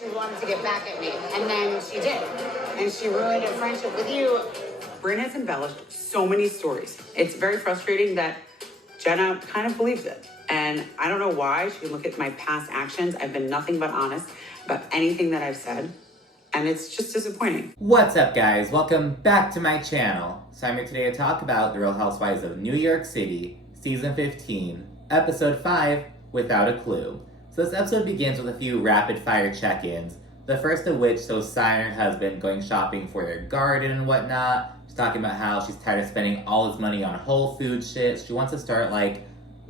she wanted to get back at me. And then she did. And she ruined a friendship with you. Brynn has embellished so many stories. It's very frustrating that Jenna kind of believes it. And I don't know why. She can look at my past actions. I've been nothing but honest about anything that I've said. And it's just disappointing. What's up, guys? Welcome back to my channel. So I'm here today to talk about The Real Housewives of New York City, Season 15, Episode 5, Without a Clue. So this episode begins with a few rapid-fire check-ins. The first of which shows Sai and her husband going shopping for their garden and whatnot. She's talking about how she's tired of spending all his money on Whole Foods shit. She wants to start,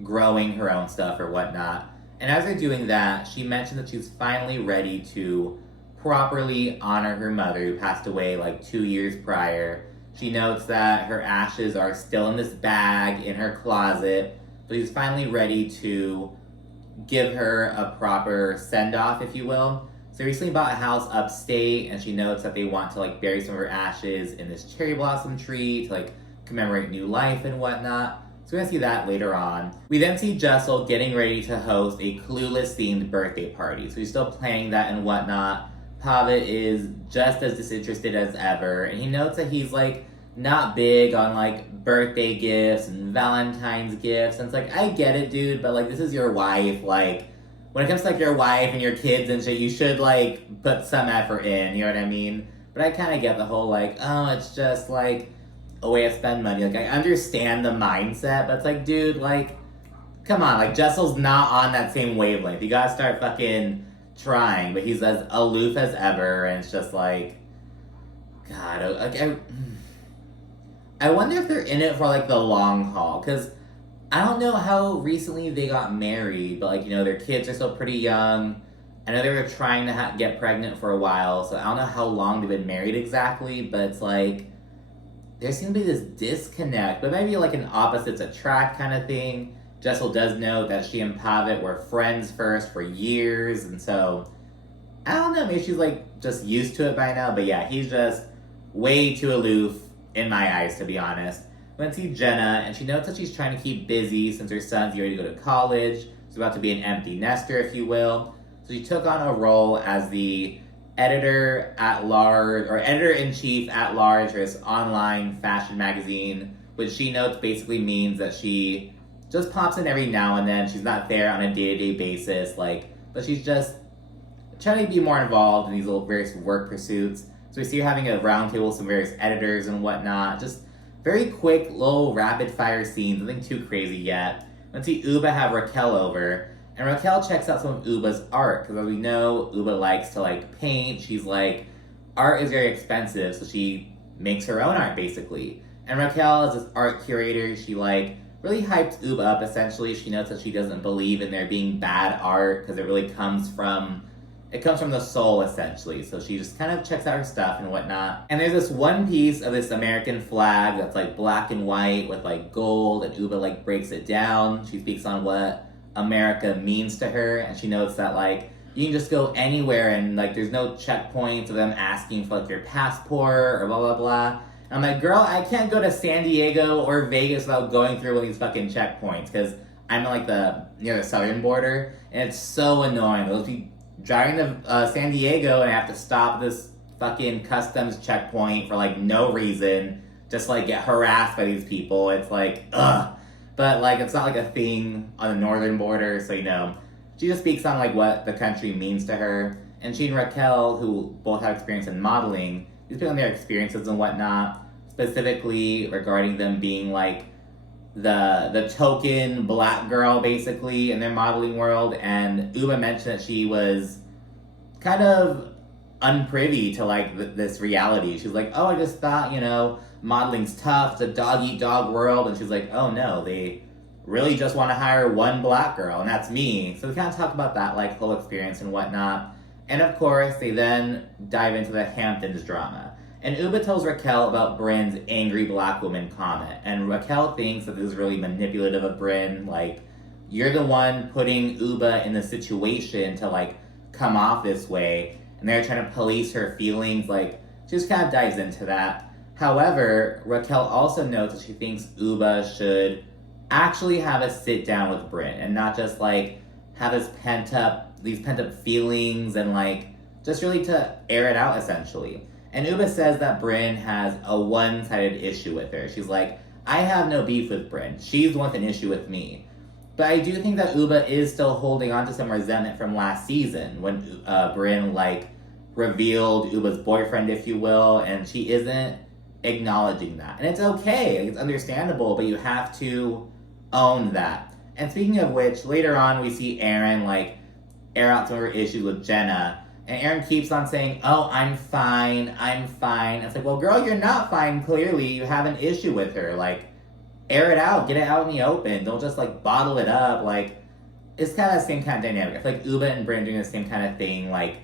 growing her own stuff or whatnot. And as they're doing that, she mentioned that she's finally ready to properly honor her mother, who passed away 2 years prior. She notes that her ashes are still in this bag in her closet, but she's finally ready to give her a proper send-off, if you will. So they recently bought a house upstate, and she notes that they want to bury some of her ashes in this cherry blossom tree to commemorate new life and whatnot. So we're gonna see that later on. We then see Jessel getting ready to host a Clueless themed birthday party. So he's still planning that and whatnot. Pavitt is just as disinterested as ever, and he notes that he's not big on birthday gifts and Valentine's gifts. And it's I get it, dude, but this is your wife. When it comes to your wife and your kids and shit, you should put some effort in, you know what I mean? But I kind of get the whole oh, it's just a way to spend money. I understand the mindset, but it's dude, come on, Jessel's not on that same wavelength. You gotta start fucking trying. But he's as aloof as ever, and it's just God, I wonder if they're in it for the long haul, because I don't know how recently they got married, but their kids are still pretty young. I know they were trying to get pregnant for a while, so I don't know how long they've been married exactly, but it's there seems to be this disconnect, but maybe an opposites attract kind of thing. Jessel does know that she and Pavitt were friends first for years, and so I don't know, maybe she's just used to it by now, but yeah, he's just way too aloof in my eyes, to be honest. We then see Jenna, and she notes that she's trying to keep busy since her son's ready to go to college. She's about to be an empty nester, if you will. So she took on a role as the editor-at-large, or editor-in-chief at-large for this online fashion magazine, which she notes basically means that she just pops in every now and then. She's not there on a day-to-day basis, but she's just trying to be more involved in these little various work pursuits. So we see her having a roundtable with some various editors and whatnot. Just very quick, little rapid-fire scenes, nothing too crazy yet. Let's see Uba have Raquel over, and Raquel checks out some of Uba's art, because as we know, Uba likes to paint. She's art is very expensive, so she makes her own art basically. And Raquel is this art curator. She really hypes Uba up essentially. She notes that she doesn't believe in there being bad art, because it really comes from the soul, essentially. So she just kind of checks out her stuff and whatnot. And there's this one piece of this American flag that's black and white with gold, and Uba breaks it down. She speaks on what America means to her, and she notes that you can just go anywhere and there's no checkpoints of them asking for your passport or blah blah blah. And I'm girl, I can't go to San Diego or Vegas without going through one of these fucking checkpoints, because I'm near the southern border, and it's so annoying. Those people driving to San Diego, and I have to stop this fucking customs checkpoint for no reason, just get harassed by these people. It's ugh. But it's not a thing on the northern border, so she just speaks on what the country means to her. And she and Raquel, who both have experience in modeling, they speak on their experiences and whatnot, specifically regarding them being the token black girl basically in their modeling world. And Uba mentioned that she was kind of unprivy to this reality. She's oh, I just thought modeling's tough, it's a dog-eat-dog world. And she's oh no, they really just want to hire one black girl, and that's me. So we kind of talk about that whole experience and whatnot. And of course they then dive into the Hamptons drama. And Uba tells Raquel about Bryn's angry black woman comment. And Raquel thinks that this is really manipulative of Brynn. You're the one putting Uba in the situation to come off this way. And they're trying to police her feelings. She just kind of dives into that. However, Raquel also notes that she thinks Uba should actually have a sit down with Brynn. And not just have these pent up feelings and just really to air it out, essentially. And Uba says that Brynn has a one-sided issue with her. She's like, I have no beef with Brynn. She's the one with an issue with me. But I do think that Uba is still holding on to some resentment from last season when Brynn, like, revealed Uba's boyfriend, if you will, and she isn't acknowledging that. And it's okay, it's understandable, but you have to own that. And speaking of which, later on we see Erin, like, air out some of her issues with Jenna, and Erin keeps on saying, oh, I'm fine, I'm fine. It's like, well, girl, you're not fine, clearly. You have an issue with her. Like, air it out, get it out in the open. Don't just, like, bottle it up. Like, it's kind of the same kind of dynamic. I feel like Uba and Brynn doing the same kind of thing. Like,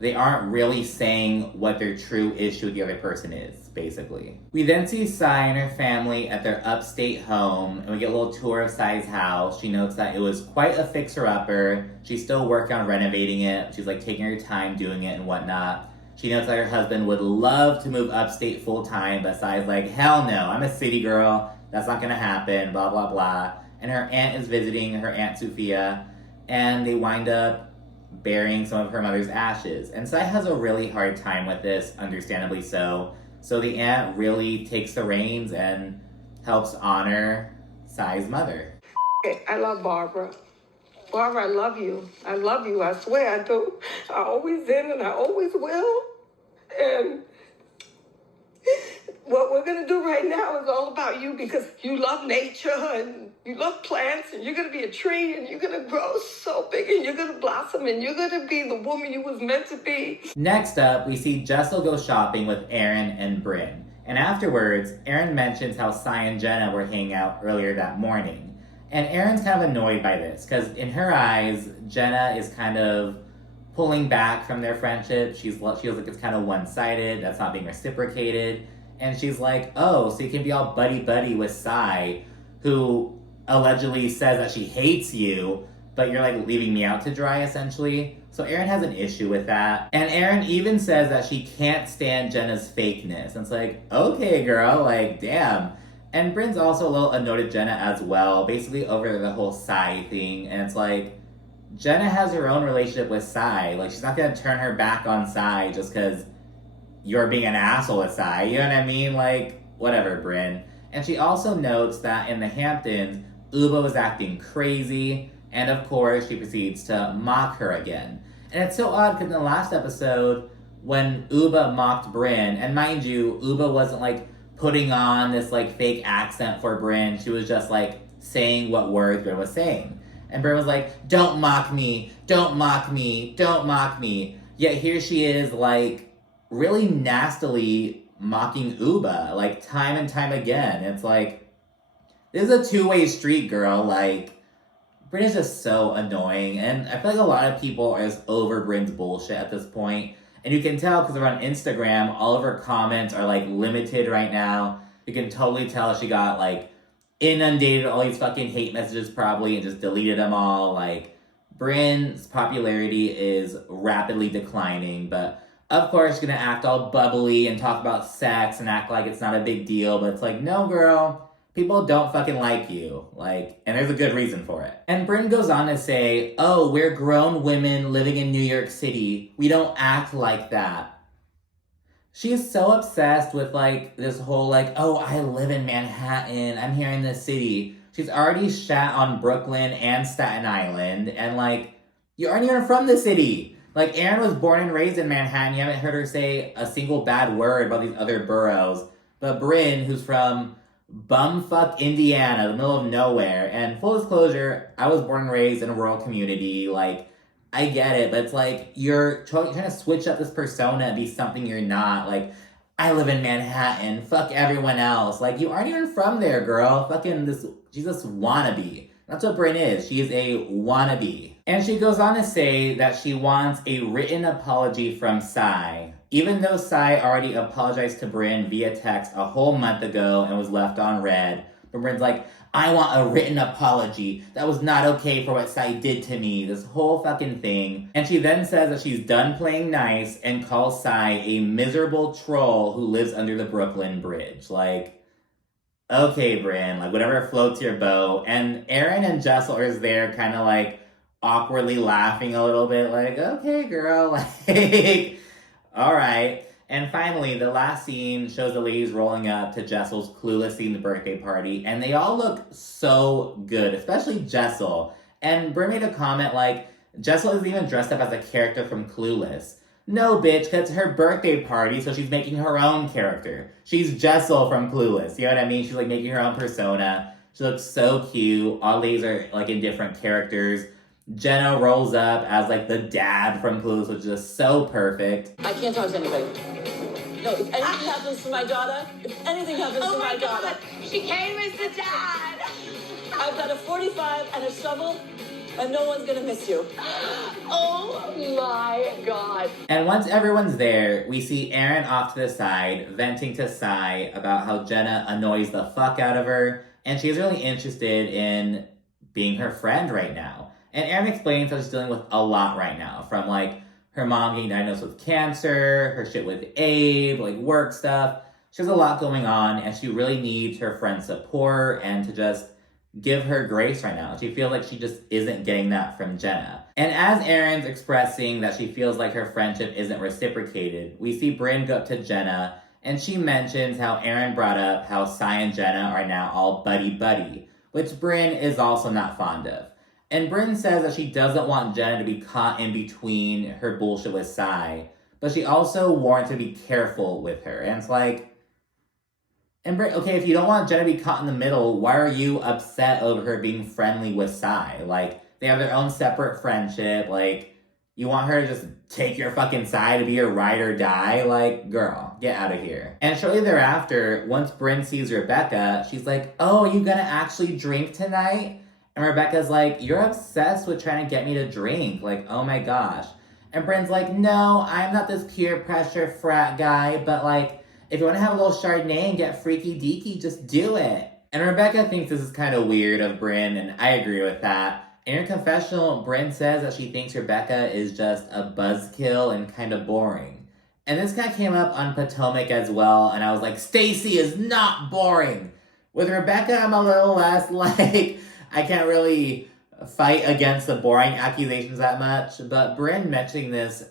they aren't really saying what their true issue with the other person is, basically. We then see Sai and her family at their upstate home, and we get a little tour of Sai's house. She notes that it was quite a fixer-upper. She's still working on renovating it. She's, like, taking her time doing it and whatnot. She notes that her husband would love to move upstate full-time, but Sai's like, hell no, I'm a city girl. That's not gonna happen, blah, blah, blah. And her aunt is visiting, her Aunt Sophia, and they wind up burying some of her mother's ashes. And Sai has a really hard time with this, understandably so. So the aunt really takes the reins and helps honor Sai's mother. I love Barbara. Barbara, I love you. I love you. I swear I do. I always did and I always will. And what we're going to do right now is all about you because you love nature and you love plants and you're going to be a tree and you're going to grow so big and you're going to blossom and you're going to be the woman you was meant to be. Next up, we see Jessel go shopping with Erin and Brynn. And afterwards, Erin mentions how Sai and Jenna were hanging out earlier that morning. And Erin's kind of annoyed by this because in her eyes, Jenna is kind of pulling back from their friendship. She feels like it's kind of one-sided, that's not being reciprocated. And she's like, oh, so you can be all buddy-buddy with Sai, who allegedly says that she hates you, but you're like leaving me out to dry, essentially. So Erin has an issue with that. And Erin even says that she can't stand Jenna's fakeness. And it's like, okay, girl, like, damn. And Brynn's also a little annoyed at Jenna as well, basically over the whole Sai thing. And it's like, Jenna has her own relationship with Sai. Like, she's not gonna turn her back on Sai just because you're being an asshole with Sai. You know what I mean? Like, whatever, Brynn. And she also notes that in the Hamptons, Uba was acting crazy. And of course, she proceeds to mock her again. And it's so odd because in the last episode, when Uba mocked Brynn, and mind you, Uba wasn't like putting on this like fake accent for Brynn. She was just like saying what words Brynn was saying. And Brynn was like, don't mock me, don't mock me, don't mock me. Yet here she is like really nastily mocking Uba, like time and time again. It's like, this is a two-way street, girl. Like, Brynn is just so annoying. And I feel like a lot of people are just over Brynn's bullshit at this point. And you can tell because they're on Instagram, all of her comments are like limited right now. You can totally tell she got like inundated with all these fucking hate messages probably and just deleted them all. Like, Brynn's popularity is rapidly declining, but of course, she's gonna act all bubbly and talk about sex and act like it's not a big deal, but it's like, no, girl, people don't fucking like you. Like, and there's a good reason for it. And Brynn goes on to say, oh, we're grown women living in New York City. We don't act like that. She's so obsessed with, like, this whole, like, oh, I live in Manhattan. I'm here in the city. She's already shat on Brooklyn and Staten Island, and, like, you aren't even from the city. Like, Erin was born and raised in Manhattan. You haven't heard her say a single bad word about these other boroughs. But Brynn, who's from bumfuck Indiana, the middle of nowhere, and full disclosure, I was born and raised in a rural community. Like, I get it, but it's like, you're trying to switch up this persona and be something you're not. Like, I live in Manhattan. Fuck everyone else. Like, you aren't even from there, girl. Fucking this, she's this wannabe. That's what Brynn is. She is a wannabe. And she goes on to say that she wants a written apology from Sai. Even though Sai already apologized to Brynn via text a whole month ago and was left on red, but Brynn's like, I want a written apology. That was not okay for what Sai did to me. This whole fucking thing. And she then says that she's done playing nice and calls Sai a miserable troll who lives under the Brooklyn Bridge. Like, okay, Brynn, like whatever floats your boat. And Erin and Jessel is there kind of like awkwardly laughing a little bit, like, okay, girl, like, all right. And finally, the last scene shows the ladies rolling up to Jessel's clueless themed birthday party, and they all look so good, especially Jessel. And Brim made a comment like, Jessel isn't even dressed up as a character from Clueless. No, bitch, because it's her birthday party, so she's making her own character. She's Jessel from Clueless, you know what I mean? She's like making her own persona. She looks so cute. All ladies are like in different characters. Jenna rolls up as like the dad from Clueless, which is just so perfect. I can't talk to anybody. No, if anything happens to my daughter, if anything happens to my daughter. She came as the dad. I've got a 45 and a shovel, and no one's gonna miss you. Oh my God. And once everyone's there, we see Erin off to the side, venting to Sai about how Jenna annoys the fuck out of her, and she's really interested in being her friend right now. And Erin explains how she's dealing with a lot right now, from like her mom getting diagnosed with cancer, her shit with Abe, like work stuff. She has a lot going on, and she really needs her friend's support and to just give her grace right now. She feels like she just isn't getting that from Jenna. And as Erin's expressing that she feels like her friendship isn't reciprocated, we see Brynn go up to Jenna, and she mentions how Erin brought up how Sai and Jenna are now all buddy-buddy, which Brynn is also not fond of. And Brynn says that she doesn't want Jenna to be caught in between her bullshit with Sai, but she also warns her to be careful with her. And it's like, and Brynn, okay, if you don't want Jenna to be caught in the middle, why are you upset over her being friendly with Sai? Like, they have their own separate friendship. Like, you want her to just take your fucking side to be your ride or die? Like, girl, get out of here. And shortly thereafter, once Brynn sees Rebecca, she's like, oh, are you gonna actually drink tonight? And Rebecca's like, you're obsessed with trying to get me to drink. Like, oh my gosh. And Brynn's like, no, I'm not this peer pressure frat guy, but like, if you want to have a little Chardonnay and get freaky deaky, just do it. And Rebecca thinks this is kind of weird of Brynn, and I agree with that. In her confessional, Brynn says that she thinks Rebecca is just a buzzkill and kind of boring. And this kind of came up on Potomac as well, and I was like, Stacy is not boring. With Rebecca, I'm a little less like, I can't really fight against the boring accusations that much, but Brynn mentioning this,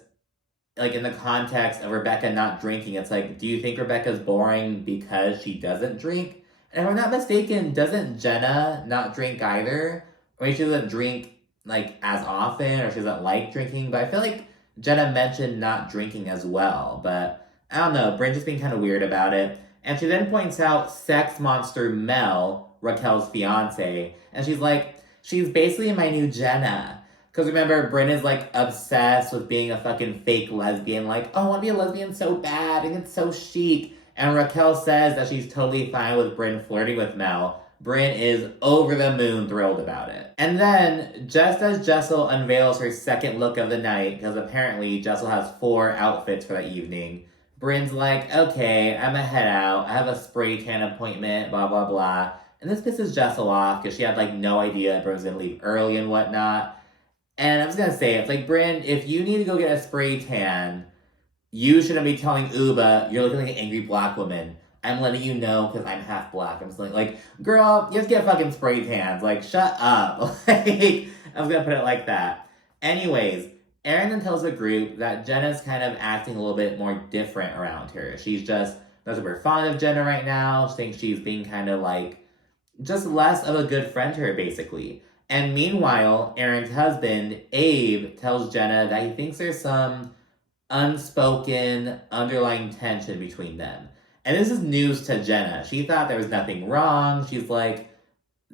like in the context of Rebecca not drinking, it's like, do you think Rebecca's boring because she doesn't drink? And if I'm not mistaken, doesn't Jenna not drink either? Or maybe she doesn't drink like as often, or she doesn't like drinking, but I feel like Jenna mentioned not drinking as well, but I don't know, Brynn just being kind of weird about it. And she then points out sex monster Mel, Raquel's fiance, and she's like, she's basically my new Jenna. Because remember, Brynn is like obsessed with being a fucking fake lesbian, like, oh, I want to be a lesbian so bad, and it's so chic. And Raquel says that she's totally fine with Brynn flirting with Mel. Brynn is over the moon thrilled about it. And then, just as Jessel unveils her second look of the night, because apparently Jessel has 4 outfits for that evening, Brynn's like, okay, I'm gonna head out. I have a spray tan appointment, blah, blah, blah. And this pisses Jessel off because she had like no idea Brynn was gonna leave early and whatnot. And I'm just gonna say, it's like, Brynn, if you need to go get a spray tan, you shouldn't be telling Uba you're looking like an angry black woman. I'm letting you know because I'm half black. I'm just like, girl, you have to get fucking spray tans. Like, shut up. Like, I was gonna put it like that. Anyways, Erin then tells the group that Jenna's kind of acting a little bit more different around her. She's just not super fond of Jenna right now. She thinks she's being kind of like, just less of a good friend to her, basically. And meanwhile, Erin's husband, Abe, tells Jenna that he thinks there's some unspoken underlying tension between them. And this is news to Jenna. She thought there was nothing wrong. She's like,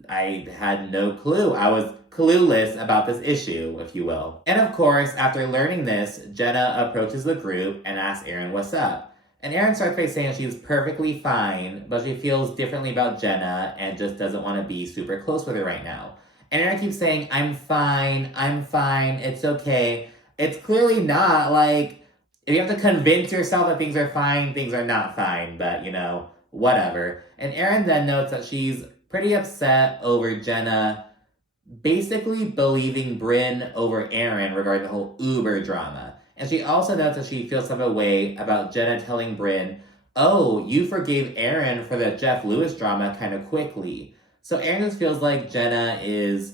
I had no clue. I was clueless about this issue, if you will. And of course, after learning this, Jenna approaches the group and asks Erin what's up. And Erin starts by saying she's perfectly fine, but she feels differently about Jenna and just doesn't want to be super close with her right now. And Erin keeps saying, I'm fine, it's okay. It's clearly not. Like, if you have to convince yourself that things are fine, things are not fine, but, you know, whatever. And Erin then notes that she's pretty upset over Jenna basically believing Brynn over Erin regarding the whole Uber drama. And she also notes that she feels some way about Jenna telling Brynn, oh, you forgave Erin for the Jeff Lewis drama kind of quickly. So Erin just feels like Jenna is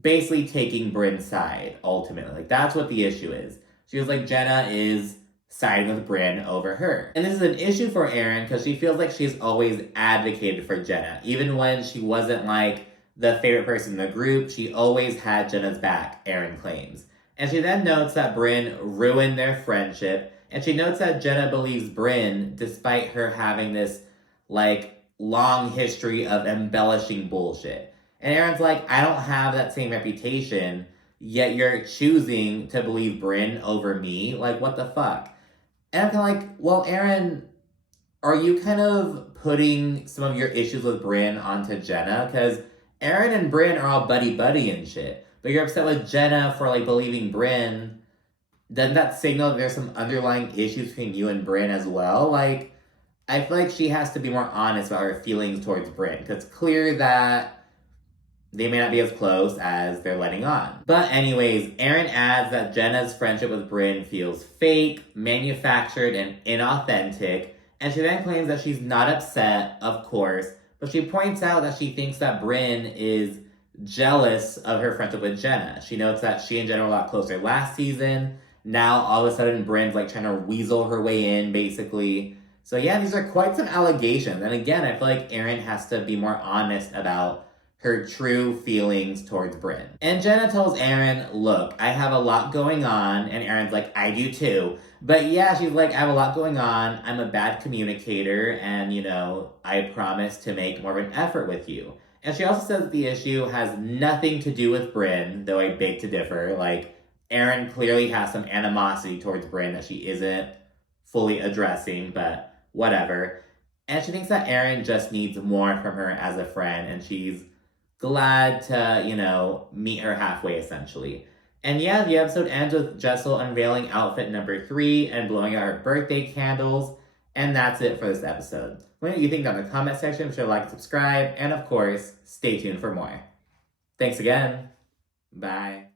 basically taking Bryn's side, ultimately. Like, that's what the issue is. She feels like Jenna is siding with Bryn over her. And this is an issue for Erin because she feels like she's always advocated for Jenna. Even when she wasn't like the favorite person in the group, she always had Jenna's back, Erin claims. And she then notes that Bryn ruined their friendship, and she notes that Jenna believes Bryn despite her having this, like, long history of embellishing bullshit. And Erin's like, I don't have that same reputation, yet you're choosing to believe Bryn over me? Like, what the fuck? And I'm kind of like, well, Erin, are you kind of putting some of your issues with Bryn onto Jenna? Because Erin and Bryn are all buddy-buddy and shit. But you're upset with Jenna for, like, believing Bryn. Doesn't that signal that there's some underlying issues between you and Bryn as well? Like, I feel like she has to be more honest about her feelings towards Bryn. Because it's clear that they may not be as close as they're letting on. But anyways, Erin adds that Jenna's friendship with Bryn feels fake, manufactured, and inauthentic. And she then claims that she's not upset, of course, but she points out that she thinks that Bryn is jealous of her friendship with Jenna. She notes that she and Jenna were a lot closer last season. Now, all of a sudden, Bryn's like trying to weasel her way in, basically. So yeah, these are quite some allegations. And again, I feel like Erin has to be more honest about her true feelings towards Bryn. And Jenna tells Erin, look, I have a lot going on. And Erin's like, I do too. But yeah, she's like, I have a lot going on. I'm a bad communicator. And, you know, I promise to make more of an effort with you. And she also says that the issue has nothing to do with Bryn, though I beg to differ. Like, Erin clearly has some animosity towards Bryn that she isn't fully addressing, but whatever. And she thinks that Erin just needs more from her as a friend, and she's glad to, you know, meet her halfway, essentially. And yeah, the episode ends with Jessel unveiling outfit number 3 and blowing out her birthday candles. And that's it for this episode. Let me know what you think down in the comment section. Be sure to like and subscribe. And of course, stay tuned for more. Thanks again. Bye.